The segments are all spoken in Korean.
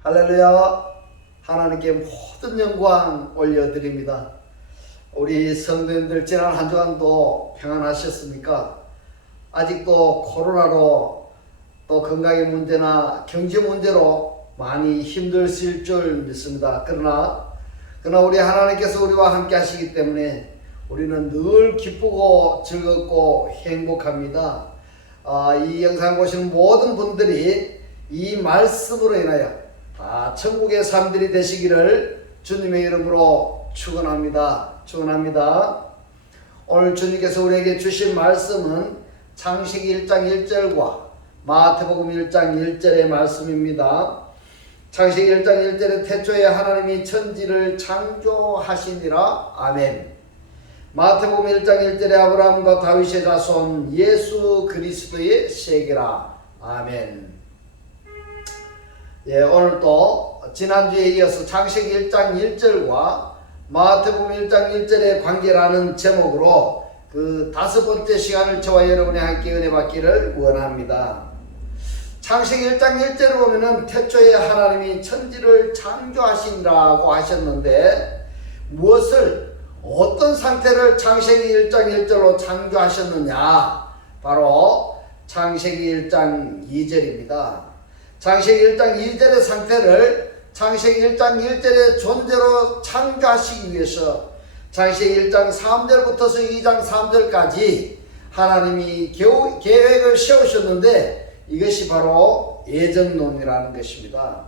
할렐루야. 하나님께 모든 영광 올려드립니다. 우리 성도님들 지난 한 주간도 평안하셨습니까? 아직도 코로나로 또 건강의 문제나 경제 문제로 많이 힘드실 줄 믿습니다. 그러나 우리 하나님께서 우리와 함께 하시기 때문에 우리는 늘 기쁘고 즐겁고 행복합니다. 이 영상 보시는 모든 분들이 이 말씀으로 인하여 다 천국의 삶들이 되시기를 주님의 이름으로 축원합니다. 오늘 주님께서 우리에게 주신 말씀은 창세기 1장 1절과 마태복음 1장 1절의 말씀입니다. 창세기 1장 1절에 태초에 하나님이 천지를 창조하시니라. 아멘. 마태복음 1장 1절에 아브라함과 다윗의 자손 예수 그리스도의 세계라. 아멘. 오늘 또 지난주에 이어서 창세기 1장 1절과 마태복음 1장 1절의 관계라는 제목으로 그 5번째 시간을 저와 여러분이 함께 은혜 받기를 원합니다. 창세기 1장 1절을 보면은 태초에 하나님이 천지를 창조하시니라고 하셨는데 어떤 상태를 창세기 1장 1절로 창조하셨느냐? 바로 창세기 1장 2절입니다. 창세기 1장 2절의 상태를 창세기 1장 1절의 존재로 창조하시기 위해서 창세기 1장 3절부터서 2장 3절까지 하나님이 계획을 세우셨는데 이것이 바로 예정론이라는 것입니다.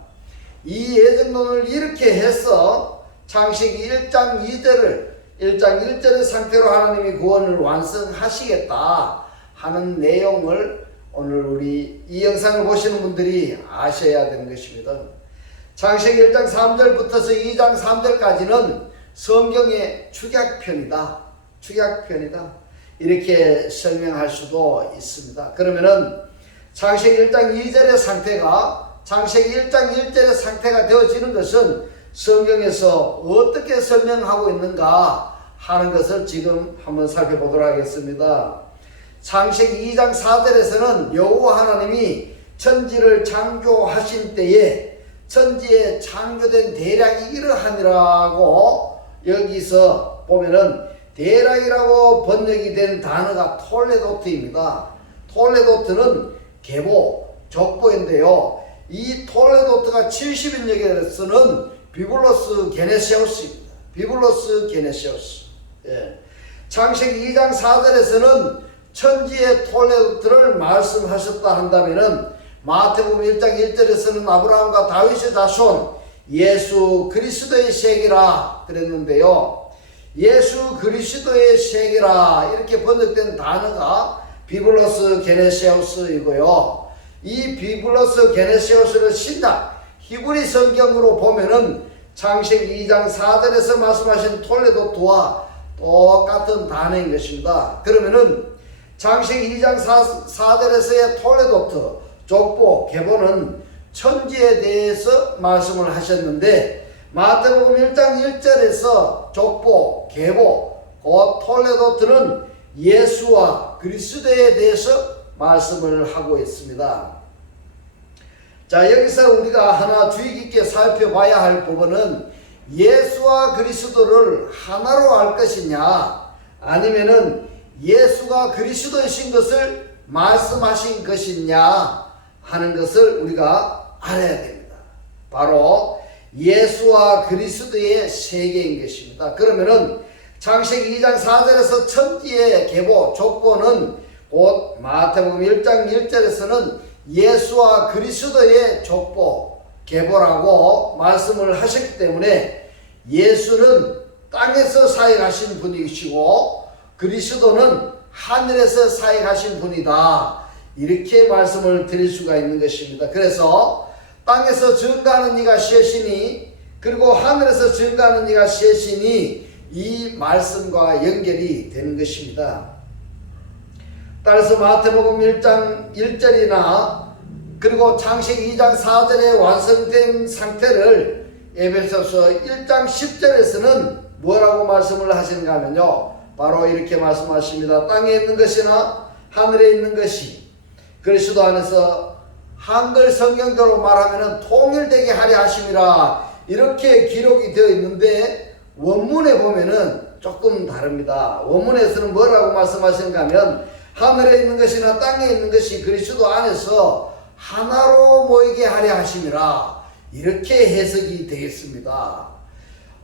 이 예정론을 이렇게 해서 창세기 1장 2절을 1장 1절의 상태로 하나님이 구원을 완성하시겠다 하는 내용을 오늘 우리 이 영상을 보시는 분들이 아셔야 되는 것입니다. 창세기 1장 3절부터서 2장 3절까지는 성경의 축약편이다. 이렇게 설명할 수도 있습니다. 그러면은 창세기 1장 2절의 상태가 창세기 1장 1절의 상태가 되어지는 것은 성경에서 어떻게 설명하고 있는가 하는 것을 지금 한번 살펴보도록 하겠습니다. 창세기 2장 4절에서는 여호와 하나님이 천지를 창조하신 때에 천지에 창조된 대략이 이러하니라고 여기서 보면은 대략이라고 번역이 된 단어가 톨레도트입니다. 톨레도트는 계보, 족보인데요. 이 톨레도트가 70인역에서는 비블로스 게네세우스입니다. 창세기 2장 4절에서는 천지의 톨레도트를 말씀하셨다 한다면은 마태복음 1장 1절에서는 아브라함과 다윗의 자손 예수 그리스도의 세계라 그랬는데요. 예수 그리스도의 세계라 이렇게 번역된 단어가 비블로스 게네세우스이고요. 이 비블로스 게네세우스를 신약 히브리 성경으로 보면은 창세기 2장 4절에서 말씀하신 톨레도트와 똑같은 단어인 것입니다. 그러면은 창세기 2장 4절에서의 톨레도트, 족보, 계보는 천지에 대해서 말씀을 하셨는데 마태복음 1장 1절에서 족보, 계보, 그 톨레도트는 예수와 그리스도에 대해서 말씀을 하고 있습니다. 자, 여기서 우리가 하나 주의 깊게 살펴봐야 할 부분은 예수와 그리스도를 하나로 알 것이냐 아니면은 예수가 그리스도이신 것을 말씀하신 것이냐 하는 것을 우리가 알아야 됩니다. 바로 예수와 그리스도의 세계인 것입니다. 그러면은 창세기 2장 4절에서 천지의 계보, 족보는 곧 마태복음 1장 1절에서는 예수와 그리스도의 족보, 계보라고 말씀을 하셨기 때문에 예수는 땅에서 사역하신 분이시고 그리스도는 하늘에서 사역하신 분이다. 이렇게 말씀을 드릴 수가 있는 것입니다. 그래서 땅에서 증거하는 이가 셋이니 그리고 하늘에서 증거하는 이가 셋이니 이 말씀과 연결이 되는 것입니다. 따라서 마태복음 1장 1절이나 그리고 창세기 2장 4절에 완성된 상태를 에베소서 1장 10절에서는 뭐라고 말씀을 하시는가 하면요. 바로 이렇게 말씀하십니다. 땅에 있는 것이나 하늘에 있는 것이 그리스도 안에서 한글 성경대로 말하면 통일되게 하려 하심이라 이렇게 기록이 되어 있는데 원문에 보면은 조금 다릅니다. 원문에서는 뭐라고 말씀하시는가 하면 하늘에 있는 것이나 땅에 있는 것이 그리스도 안에서 하나로 모이게 하려 하심이라 이렇게 해석이 되겠습니다.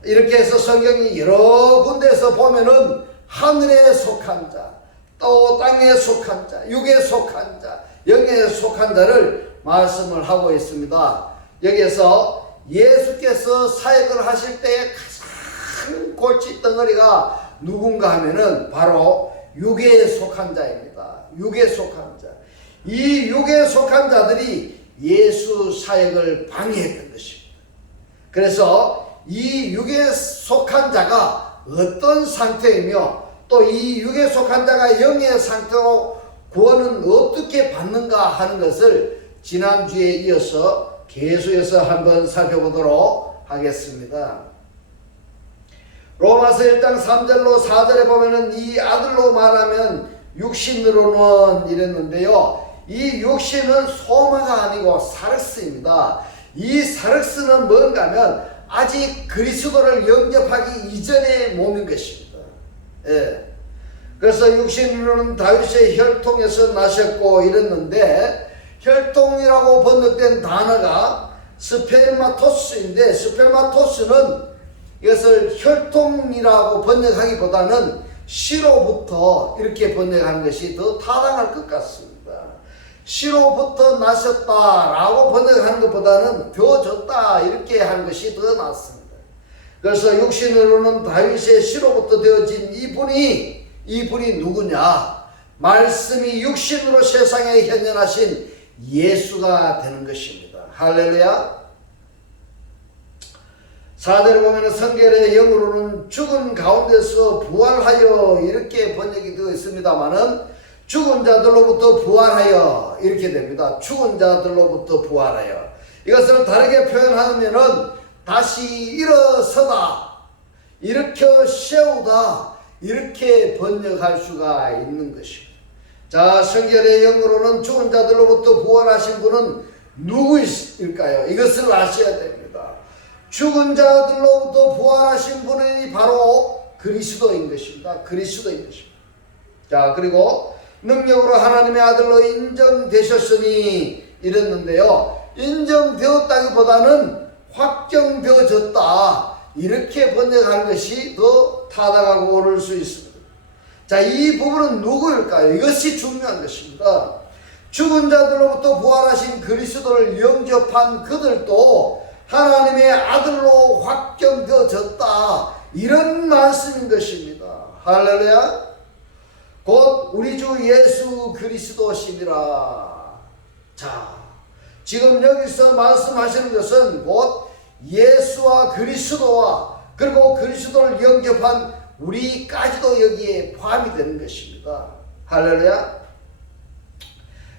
이렇게 해서 성경이 여러 군데에서 보면은 하늘에 속한 자, 또 땅에 속한 자, 육에 속한 자, 영에 속한 자를 말씀을 하고 있습니다. 여기에서 예수께서 사역을 하실 때 가장 골칫덩어리가 누군가 하면은 바로 육에 속한 자입니다. 육에 속한 자. 이 육에 속한 자들이 예수 사역을 방해했던 것입니다. 그래서 이 육에 속한 자가 어떤 상태이며 또 이 육에 속한 자가 영의 상태로 구원은 어떻게 받는가 하는 것을 지난주에 이어서 계속해서 한번 살펴보도록 하겠습니다. 로마서 1장 3절로 4절에 보면은 이 아들로 말하면 육신으로는 이랬는데요. 이 육신은 소마가 아니고 사르스입니다. 이 사르스는 뭔가 하면 아직 그리스도를 영접하기 이전의 몸인 것입니다. 예. 그래서 육신으로는 다윗의 혈통에서 나셨고 이랬는데 혈통이라고 번역된 단어가 스펠마토스인데 스펠마토스는 이것을 혈통이라고 번역하기보다는 씨로부터 이렇게 번역하는 것이 더 타당할 것 같습니다. 씨로부터 나셨다라고 번역하는 것보다는 더 좋다 이렇게 하는 것이 더 낫습니다. 그래서 육신으로는 다윗의 씨로부터 되어진 이분이 누구냐? 말씀이 육신으로 세상에 현현하신 예수가 되는 것입니다. 할렐루야. 4절에 보면 성결의 영으로는 죽은 가운데서 부활하여 이렇게 번역이 되어 있습니다만은 죽은 자들로부터 부활하여 이렇게 됩니다. 죽은 자들로부터 부활하여. 이것을 다르게 표현하면은 다시 일어서다, 일으켜 세우다 이렇게 번역할 수가 있는 것입니다. 자, 성결의 영으로는 죽은 자들로부터 부활하신 분은 누구일까요? 이것을 아셔야 됩니다. 죽은 자들로부터 부활하신 분이 바로 그리스도인 것입니다. 그리스도인 것입니다. 자, 그리고 능력으로 하나님의 아들로 인정되셨으니 이랬는데요. 인정되었다기보다는 확정되어졌다 이렇게 번역하는 것이 더 타당하고 옳을 수 있습니다. 자, 이 부분은 누구일까요? 이것이 중요한 것입니다. 죽은 자들로부터 부활하신 그리스도를 영접한 그들도 하나님의 아들로 확정되어졌다 이런 말씀인 것입니다. 할렐루야. 곧 우리 주 예수 그리스도시니라. 자, 지금 여기서 말씀하시는 것은 곧 예수와 그리스도와 그리고 그리스도를 영접한 우리까지도 여기에 포함이 되는 것입니다. 할렐루야.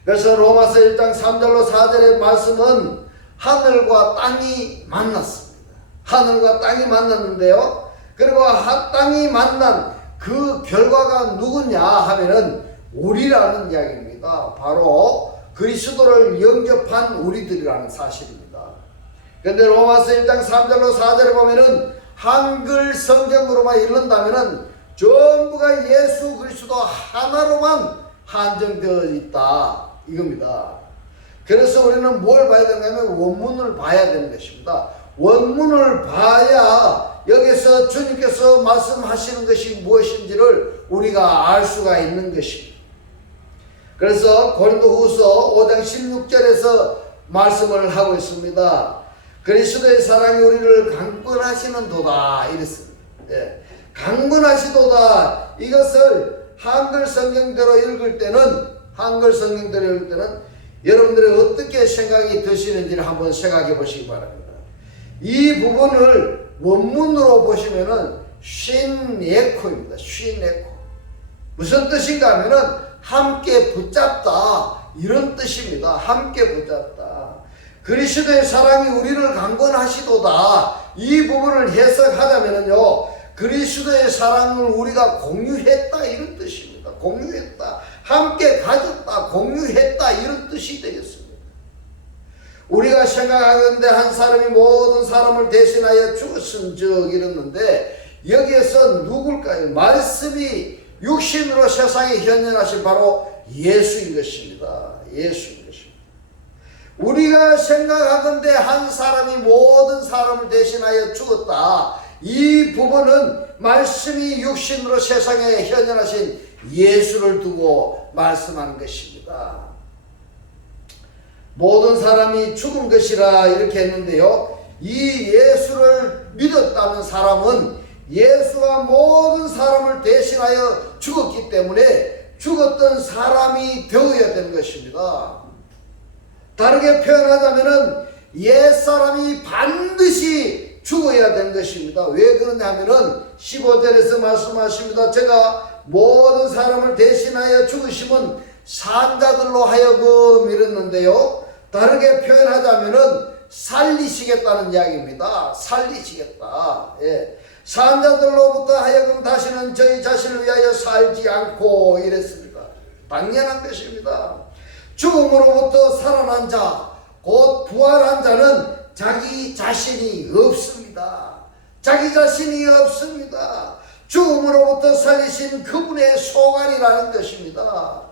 그래서 로마서 1장 3절로 4절의 말씀은 하늘과 땅이 만났습니다. 하늘과 땅이 만났는데요. 그리고 땅이 만난 그 결과가 누구냐 하면은 우리라는 이야기입니다. 바로 그리스도를 영접한 우리들이라는 사실입니다. 그런데 로마서 1장 3절로 4절에 보면은 한글 성경으로만 읽는다면은 전부가 예수 그리스도 하나로만 한정되어 있다 이겁니다. 그래서 우리는 뭘 봐야 되는가 하면 원문을 봐야 되는 것입니다. 원문을 봐야 여기서 주님께서 말씀하시는 것이 무엇인지를 우리가 알 수가 있는 것입니다. 그래서 고린도후서 5장 16절에서 말씀을 하고 있습니다. 그리스도의 사랑이 우리를 강권하시는 도다 이랬습니다. 예. 강권하시도다 이것을 한글 성경대로 읽을 때는 여러분들이 어떻게 생각이 드시는지를 한번 생각해 보시기 바랍니다. 이 부분을 원문으로 보시면은 쉰에코입니다. 쉰에코. 무슨 뜻인가 하면은 함께 붙잡다 이런 뜻입니다. 함께 붙잡다. 그리스도의 사랑이 우리를 강권하시도다. 이 부분을 해석하자면은요. 그리스도의 사랑을 우리가 공유했다 이런 뜻입니다. 공유했다. 함께 가졌다. 공유했다 이런 뜻이 되겠습니다. 우리가 생각하건대 한 사람이 모든 사람을 대신하여 죽었은즉 이랬는데 여기에서 누굴까요? 말씀이 육신으로 세상에 현현하신 바로 예수인 것입니다. 예수인 것입니다. 우리가 생각하건대 한 사람이 모든 사람을 대신하여 죽었다. 이 부분은 말씀이 육신으로 세상에 현현하신 예수를 두고 말씀하는 것입니다. 모든 사람이 죽은 것이라 이렇게 했는데요. 이 예수를 믿었다는 사람은 예수가 모든 사람을 대신하여 죽었기 때문에 죽었던 사람이 되어야 되는 것입니다. 다르게 표현하자면은 옛사람이 반드시 죽어야 되는 것입니다. 왜 그러냐면은 15절에서 말씀하십니다. 제가 모든 사람을 대신하여 죽으심은 산자들로 하여금 이랬는데요. 다르게 표현하자면은 살리시겠다는 이야기입니다. 살리시겠다. 예. 산자들로부터 하여금 다시는 저희 자신을 위하여 살지 않고 이랬습니다. 당연한 것입니다. 죽음으로부터 살아난 자, 곧 부활한 자는 자기 자신이 없습니다. 자기 자신이 없습니다. 죽음으로부터 살리신 그분의 소관이라는 것입니다.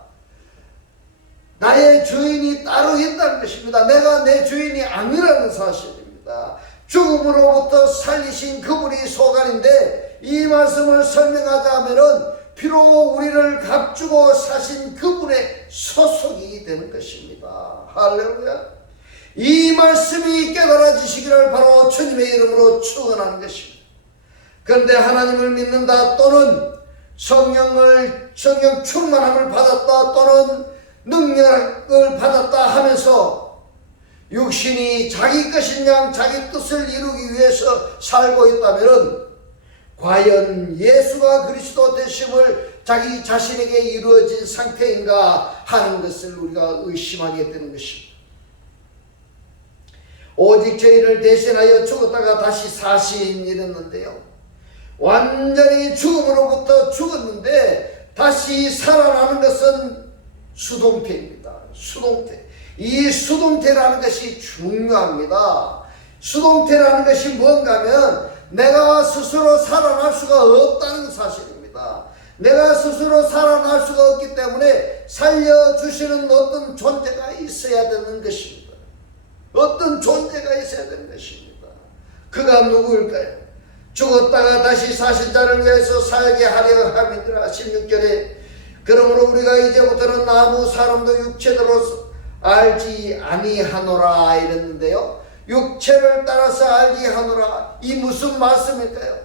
나의 주인이 따로 있다는 것입니다. 내가 내 주인이 아니라는 사실입니다. 죽음으로부터 살리신 그분이 소관인데 이 말씀을 설명하자면은 비록 우리를 값주고 사신 그분의 소속이 되는 것입니다. 할렐루야. 이 말씀이 깨달아지시기를 바로 주님의 이름으로 축원하는 것입니다. 그런데 하나님을 믿는다 또는 성령 충만함을 받았다 또는 능력을 받았다 하면서 육신이 자기 것인 양 자기 뜻을 이루기 위해서 살고 있다면 과연 예수가 그리스도 되심을 자기 자신에게 이루어진 상태인가 하는 것을 우리가 의심하게 되는 것입니다. 오직 저희를 대신하여 죽었다가 다시 사신 이랬는데요. 완전히 죽음으로부터 죽었는데 다시 살아나는 것은 수동태입니다. 수동태. 이 수동태라는 것이 중요합니다. 수동태라는 것이 뭔가 하면 내가 스스로 살아날 수가 없다는 사실입니다. 내가 스스로 살아날 수가 없기 때문에 살려주시는 어떤 존재가 있어야 되는 것입니다. 어떤 존재가 있어야 되는 것입니다. 그가 누구일까요? 죽었다가 다시 사신 자를 위해서 살게 하려 함이니라. 16절에 그러므로 우리가 이제부터는 아무 사람도 육체대로 알지 아니하노라 이랬는데요. 육체를 따라서 알지 하노라. 이 무슨 말씀일까요?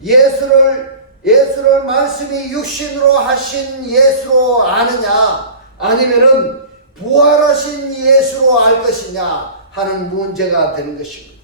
예수를 말씀이 육신으로 하신 예수로 아느냐 아니면은 부활하신 예수로 알 것이냐 하는 문제가 되는 것입니다.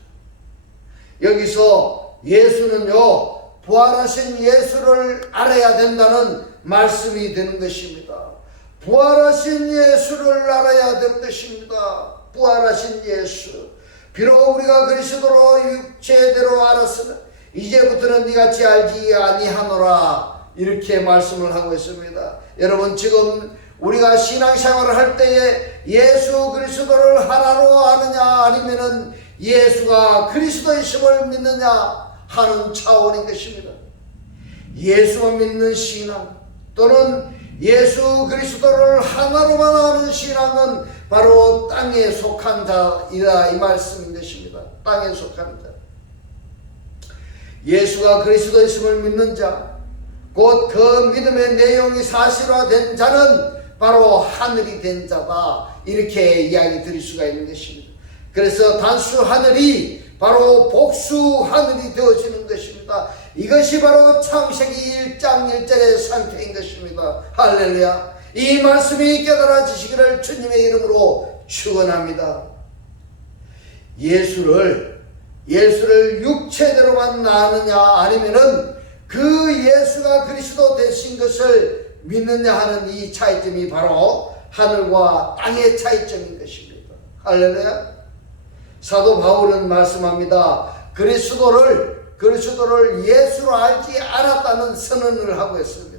여기서 예수는요 부활하신 예수를 알아야 된다는 말씀이 되는 것입니다. 부활하신 예수를 알아야 될 것입니다. 부활하신 예수. 비록 우리가 그리스도로 육체대로 알았으면 이제부터는 이같이 알지 아니하노라 이렇게 말씀을 하고 있습니다. 여러분 지금 우리가 신앙생활을 할 때에 예수 그리스도를 하나로 아느냐 아니면은 예수가 그리스도이심을 믿느냐 하는 차원인 것입니다. 예수만 믿는 신앙 또는 예수 그리스도를 하나로만 아는 신앙은 바로 땅에 속한 자이라 이 말씀인 것입니다. 땅에 속한 자. 예수가 그리스도이심을 믿는 자, 곧 그 믿음의 내용이 사실화된 자는 바로 하늘이 된 자다. 이렇게 이야기 드릴 수가 있는 것입니다. 그래서 단수 하늘이 바로 복수 하늘이 되어지는 것입니다. 이것이 바로 창세기 1장 1절의 상태인 것입니다. 할렐루야. 이 말씀이 깨달아지시기를 주님의 이름으로 축원합니다. 예수를 육체대로만 아느냐 아니면은 그 예수가 그리스도 되신 것을 믿느냐 하는 이 차이점이 바로 하늘과 땅의 차이점인 것입니다. 할렐루야. 사도 바울은 말씀합니다. 그리스도를 예수로 알지 않았다는 선언을 하고 있습니다.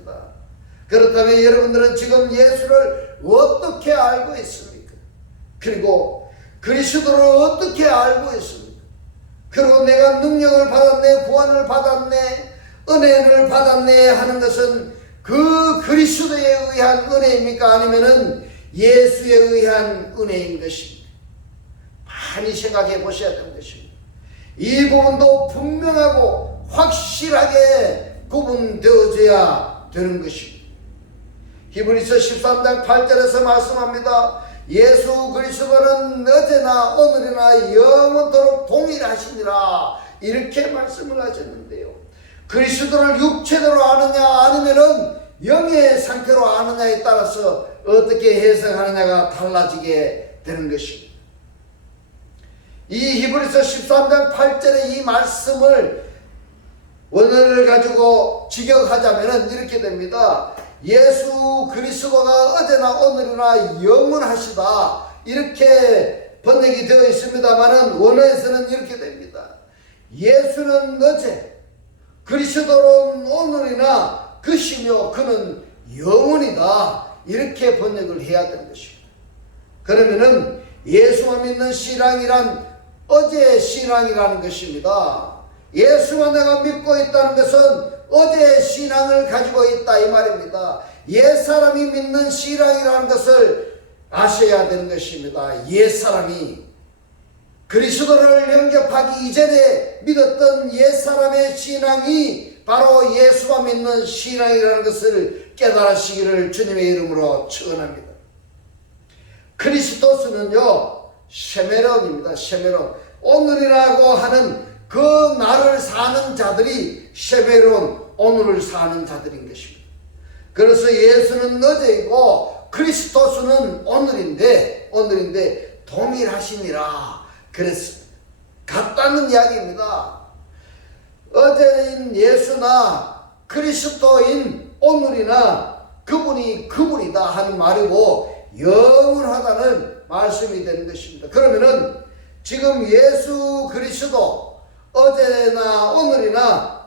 그렇다면 여러분들은 지금 예수를 어떻게 알고 있습니까? 그리고 그리스도를 어떻게 알고 있습니까? 그리고 내가 능력을 받았네, 구원을 받았네, 은혜를 받았네 하는 것은 그 그리스도에 의한 은혜입니까? 아니면은 예수에 의한 은혜인 것입니다. 많이 생각해 보셔야 되는 것입니다. 이 부분도 분명하고 확실하게 구분되어져야 되는 것입니다. 히브리서 13장 8절에서 말씀합니다. 예수 그리스도는 어제나 오늘이나 영원토록 동일하시니라, 이렇게 말씀을 하셨는데요. 그리스도를 육체대로 아느냐 아니면은 영의 상태로 아느냐에 따라서 어떻게 해석하느냐가 달라지게 되는 것입니다. 이 히브리서 13장 8절의 이 말씀을 원어를 가지고 직역하자면 이렇게 됩니다. 예수 그리스도가 어제나 오늘이나 영원하시다, 이렇게 번역이 되어 있습니다만은 원어에서는 이렇게 됩니다. 예수는 어제, 그리스도는 오늘이나 그시며 그는 영원이다, 이렇게 번역을 해야 되는 것입니다. 그러면은 예수만 믿는 신앙이란 어제의 신앙이라는 것입니다. 예수만 내가 믿고 있다는 것은 어제의 신앙을 가지고 있다, 이 말입니다. 옛사람이 믿는 신앙이라는 것을 아셔야 되는 것입니다. 옛사람이 그리스도를 영접하기 이전에 믿었던 옛사람의 신앙이 바로 예수만 믿는 신앙이라는 것을 깨달으시기를 주님의 이름으로 축원합니다. 크리스토스는요, 셰메론입니다. 셰메론. 오늘이라고 하는 그 날을 사는 자들이 셰메론, 오늘을 사는 자들인 것입니다. 그래서 예수는 어제이고 크리스토스는 오늘인데 동일하시니라 그랬습니다. 같다는 이야기입니다. 어제인 예수나 그리스도인 오늘이나 그분이다 하는 말이고 영원하다는 말씀이 되는 것입니다. 그러면은 지금 예수 그리스도 어제나 오늘이나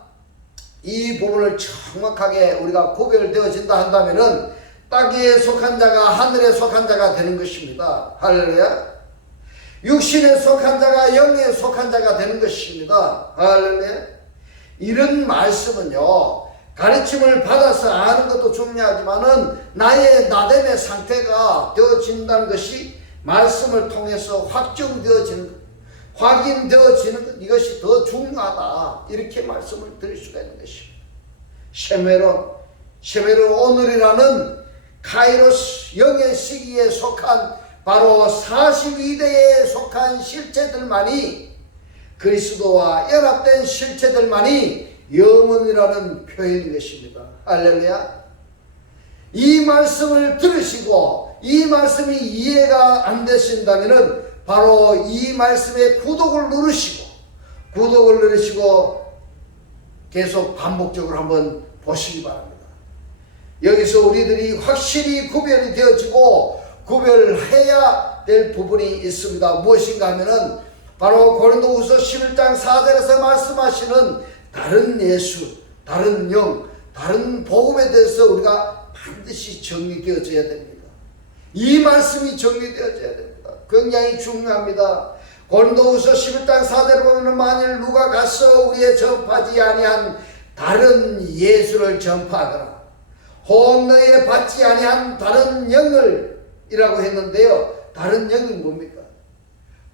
이 부분을 정확하게 우리가 구별되어진다 한다면은 땅에 속한 자가 하늘에 속한 자가 되는 것입니다. 할렐루야. 육신에 속한 자가 영에 속한 자가 되는 것입니다. 할렐루야. 이런 말씀은요, 가르침을 받아서 아는 것도 중요하지만은 나의 나됨의 상태가 되어진다는 것이 말씀을 통해서 확정되어지는 것, 확인되어지는 것, 이것이 더 중요하다, 이렇게 말씀을 드릴 수가 있는 것입니다. 셰메론 오늘이라는 카이로스 영의 시기에 속한 바로 42대에 속한 실체들만이, 그리스도와 연합된 실체들만이 영원이라는 표현인 것입니다. 할렐루야. 이 말씀을 들으시고 이 말씀이 이해가 안 되신다면은 바로 이 말씀에 구독을 누르시고 계속 반복적으로 한번 보시기 바랍니다. 여기서 우리들이 확실히 구별이 되어지고 구별해야 될 부분이 있습니다. 무엇인가 하면은 바로 고린도후서 11장 4절에서 말씀하시는 다른 예수, 다른 영, 다른 복음에 대해서 우리가 반드시 정리되어져야 됩니다. 이 말씀이 정리되어져야 됩니다. 굉장히 중요합니다. 고린도후서 11장 4절에 보면 만일 누가 가서 우리의 전파지 아니한 다른 예수를 전파하거나 혹 너희에 받지 아니한 다른 영을 이라고 했는데요. 다른 영이 뭡니까?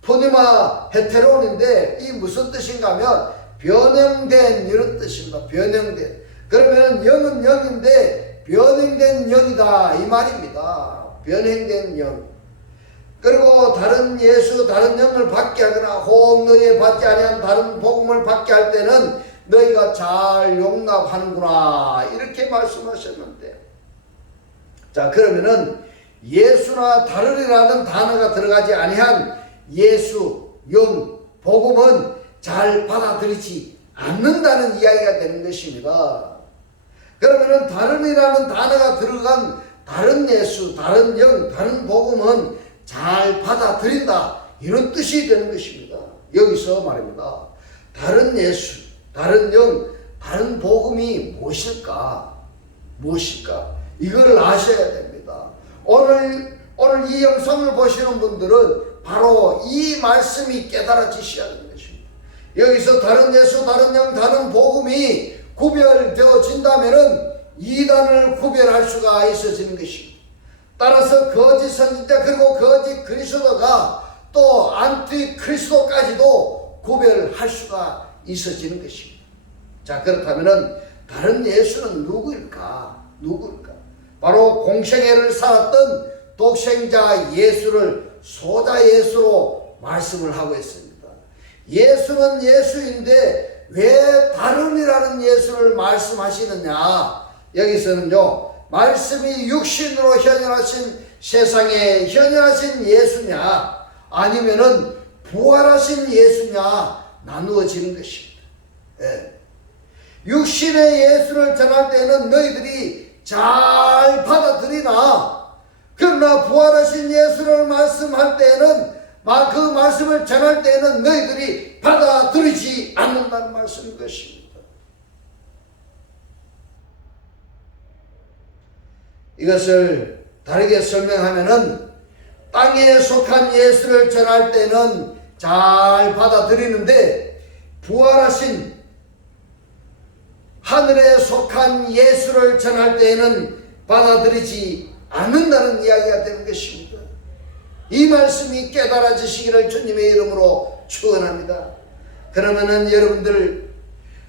포니마 헤테론인데 이 무슨 뜻인가 하면 변형된 이런 뜻입니다. 변형된. 그러면 영은 영인데 변형된 영이다 이 말입니다. 변형된 영. 그리고 다른 예수, 다른 영을 받게 하거나 혹 너희에 받지 아니한 다른 복음을 받게 할 때는 너희가 잘 용납하는구나 이렇게 말씀하셨는데, 자 그러면은 예수나 다르리라는 단어가 들어가지 아니한 예수, 영, 복음은 잘 받아들이지 않는다는 이야기가 되는 것입니다. 그러면은 다른이라는 단어가 들어간 다른 예수, 다른 영, 다른 복음은 잘 받아들인다 이런 뜻이 되는 것입니다. 여기서 말입니다. 다른 예수, 다른 영, 다른 복음이 무엇일까? 이걸 아셔야 됩니다. 오늘 이 영상을 보시는 분들은 바로 이 말씀이 깨달아지셔야 하는 것입니다. 여기서 다른 예수, 다른 영, 다른 복음이 구별되어진다면은 이단을 구별할 수가 있어지는 것입니다. 따라서 거짓 선지자 그리고 거짓 그리스도가 또 안티그리스도까지도 구별할 수가 있어지는 것입니다. 자, 그렇다면은 다른 예수는 누구일까? 바로 공생애를 살았던 독생자 예수를 소자 예수로 말씀을 하고 있습니다. 예수는 예수인데 왜 다른이라는 예수를 말씀하시느냐? 여기서는요, 말씀이 육신으로 현현하신 세상에 현현하신 예수냐 아니면은 부활하신 예수냐 나누어지는 것입니다. 예. 육신의 예수를 전할 때는 너희들이 잘 받아들이나 그러나 부활하신 예수를 말씀할 때는 그 말씀을 전할 때는 너희들이 받아들이지 않는다는 말씀인 것입니다. 이것을 다르게 설명하면은 땅에 속한 예수를 전할 때는 잘 받아들이는데 부활하신 하늘에 속한 예수를 전할 때에는 받아들이지 않는다는 이야기가 되는 것입니다. 이 말씀이 깨달아지시기를 주님의 이름으로 축원합니다. 그러면은 여러분들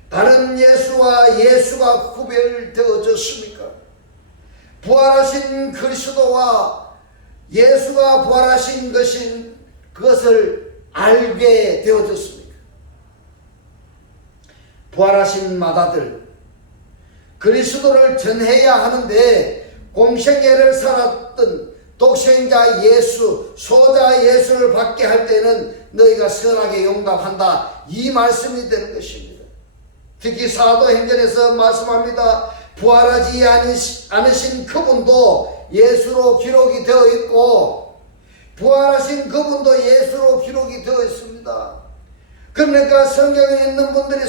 다른 예수와 예수가 구별되어졌습니까? 부활하신 그리스도와 예수가 부활하신 그것을 알게 되어졌습니까? 부활하신 마다들 그리스도를 전해야 하는데 공생애를 살았던 독생자 예수, 소자 예수를 받게 할 때는 너희가 선하게 용납한다. 이 말씀이 되는 것입니다. 특히 사도행전에서 말씀합니다. 부활하지 않으신 그분도 예수로 기록이 되어 있고 부활하신 그분도 예수로 기록이 되어 있습니다. 그러니까 성경에 있는 분들이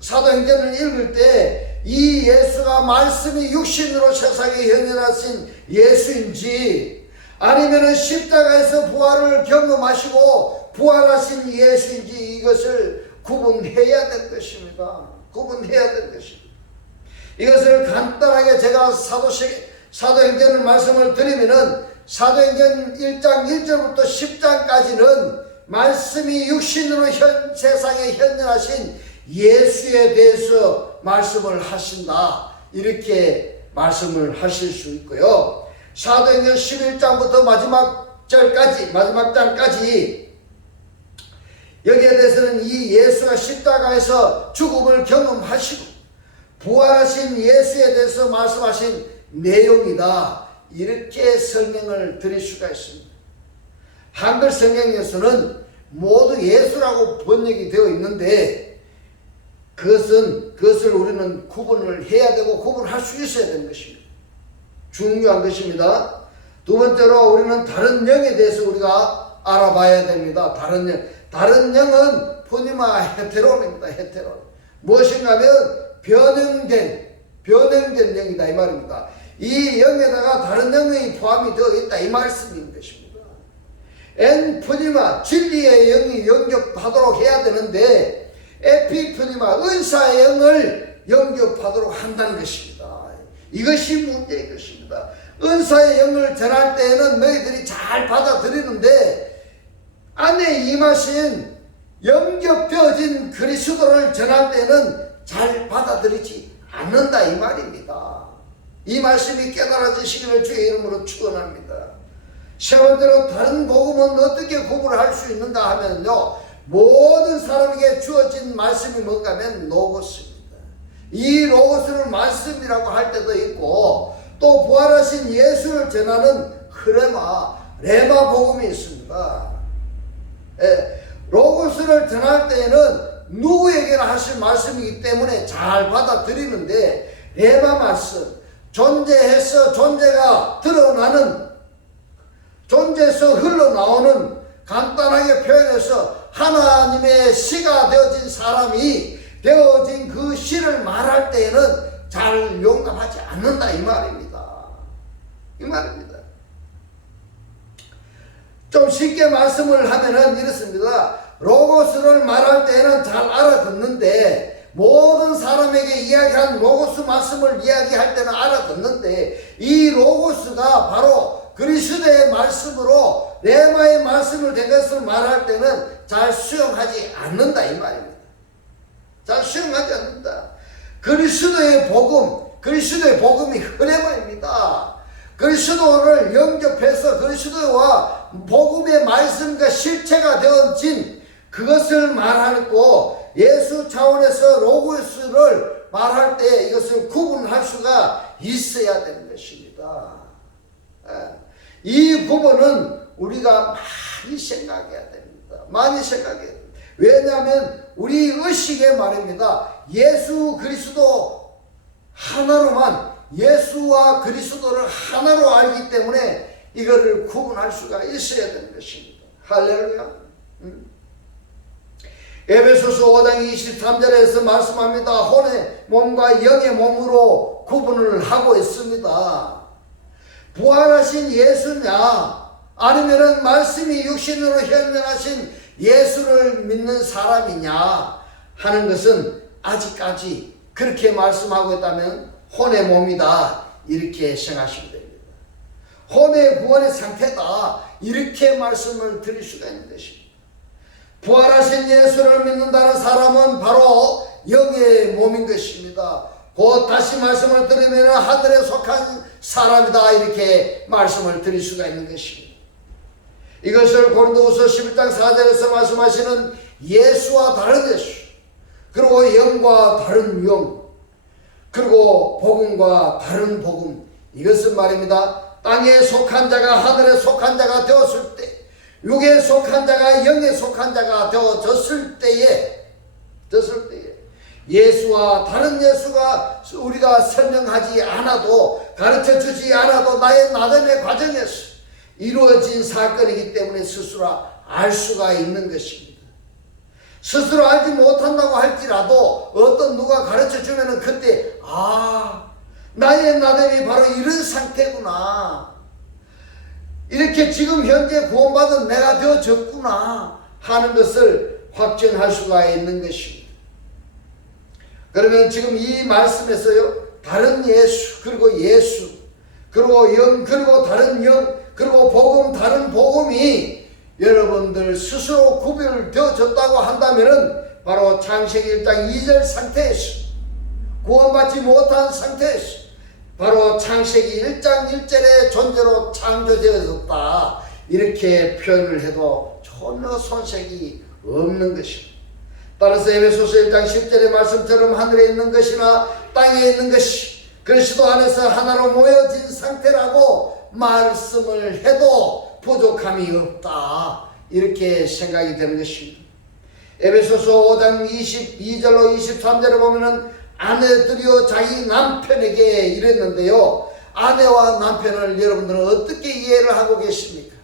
사도행전을 읽을 때 이 예수가 말씀이 육신으로 세상에 현현하신 예수인지 아니면 십자가에서 부활을 경험하시고 부활하신 예수인지 이것을 구분해야 될 것입니다. 구분해야 될 것입니다. 이것을 간단하게 제가 사도행전을 말씀을 드리면은 사도행전 1장 1절부터 10장까지는 말씀이 육신으로 세상에 현현하신 예수에 대해서 말씀을 하신다. 이렇게 말씀을 하실 수 있고요. 사도행전 11장부터 마지막 장까지 여기에 대해서는 이 예수가 십자가에서 죽음을 경험하시고 부활하신 예수에 대해서 말씀하신 내용이다. 이렇게 설명을 드릴 수가 있습니다. 한글 성경에서는 모두 예수라고 번역이 되어 있는데 그것을 우리는 구분을 해야 되고 구분할 수 있어야 되는 것입니다. 중요한 것입니다. 두 번째로 우리는 다른 영에 대해서 우리가 알아봐야 됩니다. 다른 영은 푸니마 헤테론입니다. 헤테론. 무엇인가 하면 변형된 영이다 이 말입니다. 이 영에다가 다른 영이 포함이 되어 있다 이 말씀인 것입니다. 푸니마 진리의 영이 영접하도록 해야 되는데 에피푸니마 은사의 영을 영접하도록 한다는 것입니다. 이것이 문제인 것입니다. 은사의 영을 전할 때에는 너희들이 잘 받아들이는데 안에 임하신 영접되어진 그리스도를 전할 때는 잘 받아들이지 않는다 이 말입니다. 이 말씀이 깨달아지시기를 주의 이름으로 축원합니다. 세 번째로 다른 복음은 어떻게 구분할 수 있는가 하면요, 모든 사람에게 주어진 말씀이 뭔가 하면 로고스입니다. 이 로고스를 말씀이라고 할 때도 있고 또 부활하신 예수를 전하는 레마 복음이 있습니다. 로고스를 전할 때에는 누구에게나 하실 말씀이기 때문에 잘 받아들이는데 레마 말씀, 존재해서 존재가 드러나는, 존재에서 흘러나오는, 간단하게 표현해서 하나님의 시가 되어진 사람이 되어진 그 시를 말할 때에는 잘 용납하지 않는다 이 말입니다. 좀 쉽게 말씀을 하면은 이렇습니다. 로고스를 말할 때는 잘 알아듣는데, 모든 사람에게 이야기한 로고스 말씀을 이야기할 때는 알아듣는데, 이 로고스가 바로 그리스도의 말씀으로 레마의 말씀을 된 것을 말할 때는 잘 수용하지 않는다 이 말입니다. 잘 수용하지 않는다. 그리스도의 복음이 레마입니다. 그리스도를 영접해서 그리스도와 복음의 말씀과 실체가 되어진 그것을 말하고, 예수 차원에서 로고스를 말할 때 이것을 구분할 수가 있어야 되는 것입니다. 이 부분은 우리가 많이 생각해야 됩니다. 많이 생각해야 됩니다. 왜냐하면 우리 의식에 말입니다. 예수 그리스도 하나로만, 예수와 그리스도를 하나로 알기 때문에 이거를 구분할 수가 있어야 되는 것입니다. 할렐루야. 에베소서 5장 23절에서 말씀합니다. 혼의 몸과 영의 몸으로 구분을 하고 있습니다. 부활하신 예수냐, 아니면은 말씀이 육신으로 현명하신 예수를 믿는 사람이냐 하는 것은 아직까지 그렇게 말씀하고 있다면 혼의 몸이다 이렇게 생각하시면 됩니다. 혼의 구원의 상태다 이렇게 말씀을 드릴 수가 있는 것입니다. 부활하신 예수를 믿는다는 사람은 바로 영의 몸인 것입니다. 곧 다시 말씀을 들으면 하늘에 속한 사람이다 이렇게 말씀을 드릴 수가 있는 것입니다. 이것을 고린도후서 11장 4절에서 말씀하시는 예수와 다른 예수, 그리고 영과 다른 영, 그리고 복음과 다른 복음, 이것은 말입니다. 땅에 속한 자가 하늘에 속한 자가 되었을 때, 육에 속한 자가 영에 속한 자가 되어졌을 때에 예수와 다른 예수가 우리가 설명하지 않아도, 가르쳐 주지 않아도 나의 나됨의 과정에서 이루어진 사건이기 때문에 스스로 알 수가 있는 것입니다. 스스로 알지 못한다고 할지라도 어떤 누가 가르쳐 주면은 그때 나의 나됨이 바로 이런 상태구나, 이렇게 지금 현재 구원받은 내가 되어졌구나 하는 것을 확증할 수가 있는 것입니다. 그러면 지금 이 말씀에서요, 다른 예수, 그리고 영, 그리고 다른 영, 그리고 복음, 다른 복음이 여러분들 스스로 구별되어졌다고 한다면은 바로 창세기 1장 2절 상태에서, 구원받지 못한 상태에서 바로 창세기 1장 1절의 존재로 창조되어졌다 이렇게 표현을 해도 전혀 손색이 없는 것입니다. 따라서 에베소서 1장 10절의 말씀처럼 하늘에 있는 것이나 땅에 있는 것이 그리스도 안에서 하나로 모여진 상태라고 말씀을 해도 부족함이 없다 이렇게 생각이 되는 것입니다. 에베소서 5장 22절로 23절에 보면은 아내들이여 자기 남편에게 이랬는데요, 아내와 남편을 여러분들은 어떻게 이해를 하고 계십니까?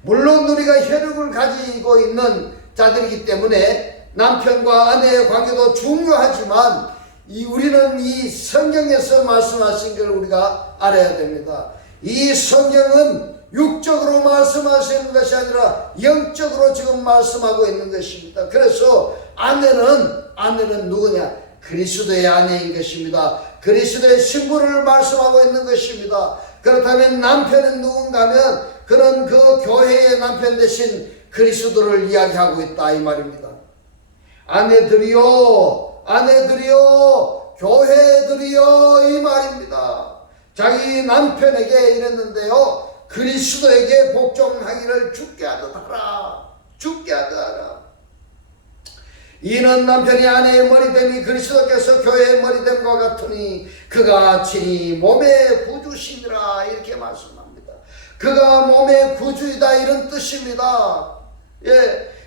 물론 우리가 혈육을 가지고 있는 자들이기 때문에 남편과 아내의 관계도 중요하지만 우리는 이 성경에서 말씀하신 걸 우리가 알아야 됩니다. 이 성경은 육적으로 말씀하시는 것이 아니라 영적으로 지금 말씀하고 있는 것입니다. 그래서 아내는 누구냐? 그리스도의 아내인 것입니다. 그리스도의 신부를 말씀하고 있는 것입니다. 그렇다면 남편은 누군가 하면 그는 그 교회의 남편 대신 그리스도를 이야기하고 있다 이 말입니다. 아내들이여 교회들이여 이 말입니다. 자기 남편에게 이랬는데요, 그리스도에게 복종하기를 죽게 하듯 하라. 이는 남편이 아내의 머리됨이 그리스도께서 교회의 머리됨과 같으니 그가 친히 몸의 구주시니라 이렇게 말씀합니다. 그가 몸의 구주이다 이런 뜻입니다.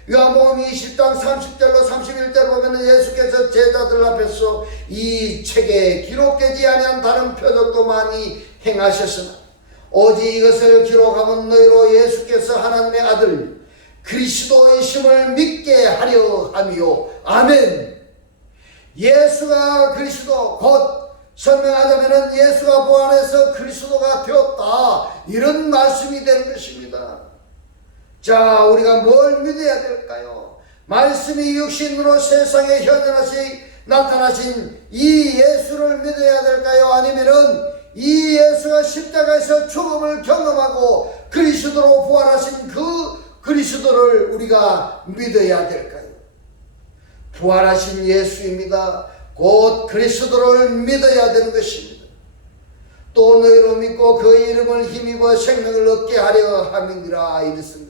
요한복음 20장 30절로 31절 보면 예수께서 제자들 앞에서 이 책에 기록되지 아니한 다른 표적도 많이 행하셨으나 오직 이것을 기록하면 너희로 예수께서 하나님의 아들 그리스도이심을 믿게 하려 함이요. 아멘. 예수가 그리스도, 곧 설명하자면 예수가 부활해서 그리스도가 되었다 이런 말씀이 되는 것입니다. 자, 우리가 뭘 믿어야 될까요? 말씀이 육신으로 세상에 나타나신 이 예수를 믿어야 될까요? 아니면은 이 예수가 십자가에서 죽음을 경험하고 그리스도로 부활하신 그 그리스도를 우리가 믿어야 될까요? 부활하신 예수입니다. 곧 그리스도를 믿어야 되는 것입니다. 또 너희로 믿고 그의 이름을 힘입어 생명을 얻게 하려 함이니라 이랬습니다.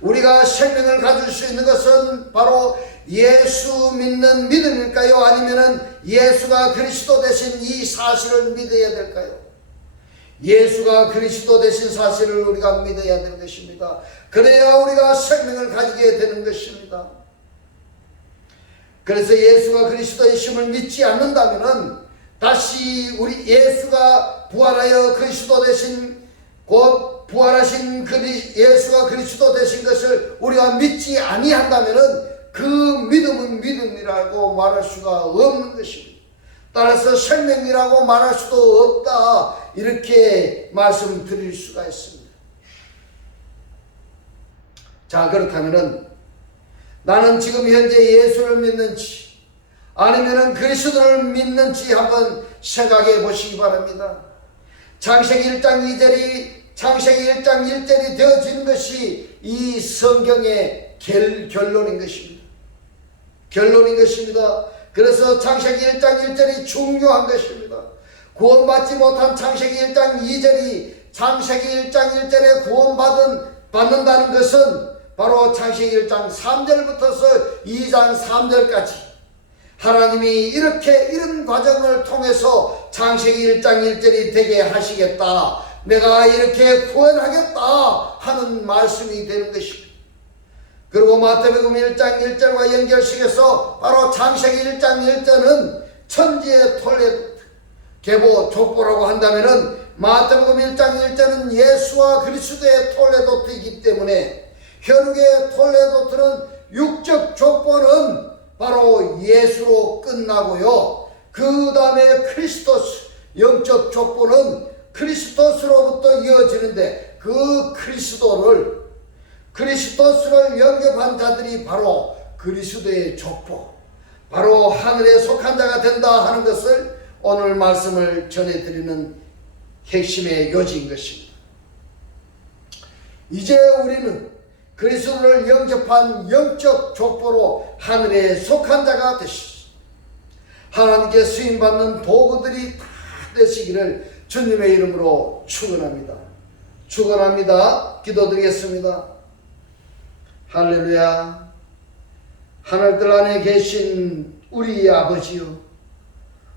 우리가 생명을 가질 수 있는 것은 바로 예수 믿는 믿음일까요? 아니면은 예수가 그리스도 되신 이 사실을 믿어야 될까요? 예수가 그리스도 되신 사실을 우리가 믿어야 되는 것입니다. 그래야 우리가 생명을 가지게 되는 것입니다. 그래서 예수가 그리스도이심을 믿지 않는다면은 다시 우리 예수가 부활하여 그리스도 되신 곧 부활하신 예수가 그리스도 되신 것을 우리가 믿지 아니한다면은 그 믿음은 믿음이라고 말할 수가 없는 것입니다. 따라서 생명이라고 말할 수도 없다, 이렇게 말씀드릴 수가 있습니다. 자, 그렇다면은 나는 지금 현재 예수를 믿는지 아니면은 그리스도를 믿는지 한번 생각해 보시기 바랍니다. 창세기 1장 1절이 되어지는 것이 이 성경의 결론인 것입니다. 결론인 것입니다. 그래서 창세기 1장 1절이 중요한 것입니다. 구원받지 못한 창세기 1장 2절이 창세기 1장 1절에 구원받는다는 것은 바로 창세기 1장 3절부터서 2장 3절까지 하나님이 이런 과정을 통해서 창세기 1장 1절이 되게 하시겠다, 내가 이렇게 구원하겠다 하는 말씀이 되는 것입니다. 그리고 마태복음 1장 1절과 연결시켜서 바로 창세기 1장 1절은 천지의 톨레도트, 계보, 족보라고 한다면은 마태복음 1장 1절은 예수와 그리스도의 톨레도트이기 때문에 현육의 톨레도트는 육적 족보는 바로 예수로 끝나고요. 그 다음에 크리스토스, 영적 족보는 크리스토스로부터 이어지는데 그 크리스토스를 영접한 자들이 바로 그리스도의 족보, 바로 하늘에 속한 자가 된다 하는 것을 오늘 말씀을 전해드리는 핵심의 요지인 것입니다. 이제 우리는 그리스도를 영접한 영적 족보로 하늘에 속한 자가 되시고 하나님께 쓰임받는 도구들이 다 되시기를 주님의 이름으로 축원합니다. 기도드리겠습니다. 할렐루야. 하늘들 안에 계신 우리 아버지요,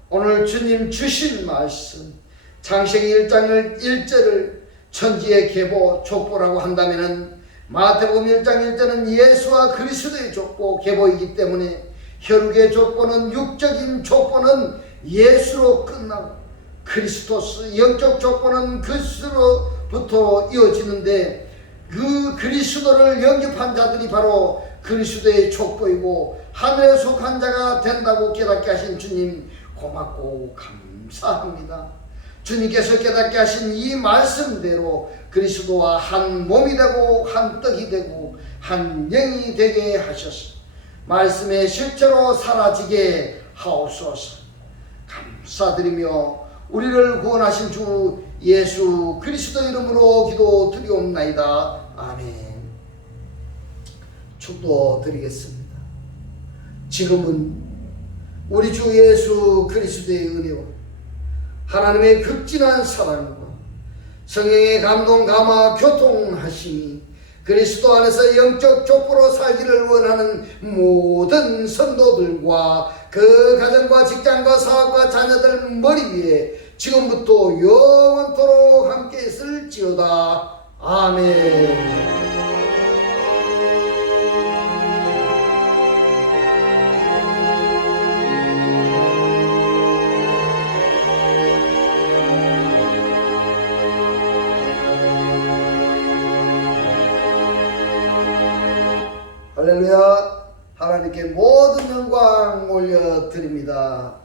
오늘 주님 주신 말씀 창세기 1장 1절을 천지의 계보, 족보라고 한다면은 마태복음 1장 1절은 예수와 그리스도의 족보, 계보이기 때문에 혈육의 족보는, 육적인 족보는 예수로 끝나고 크리스토스, 영적 족보는 그리스도로부터 이어지는데 그 그리스도를 영접한 자들이 바로 그리스도의 족보이고 하늘에 속한 자가 된다고 깨닫게 하신 주님 고맙고 감사합니다. 주님께서 깨닫게 하신 이 말씀대로 그리스도와 한 몸이 되고 한 떡이 되고 한 영이 되게 하셔서 말씀의 실체로 사라지게 하옵소서. 감사드리며 우리를 구원하신 주 예수 그리스도 이름으로 기도드리옵나이다. 아멘. 축도드리겠습니다. 지금은 우리 주 예수 그리스도의 은혜와 하나님의 극진한 사랑과 성령의 감동, 감화, 교통하심이 그리스도 안에서 영적 족보로 살기를 원하는 모든 성도들과 그 가정과 직장과 사업과 자녀들 머리 위에 지금부터 영원토록 함께 있을지어다. 아멘. 할렐루야. 하나님께 모든 영광 올려드립니다.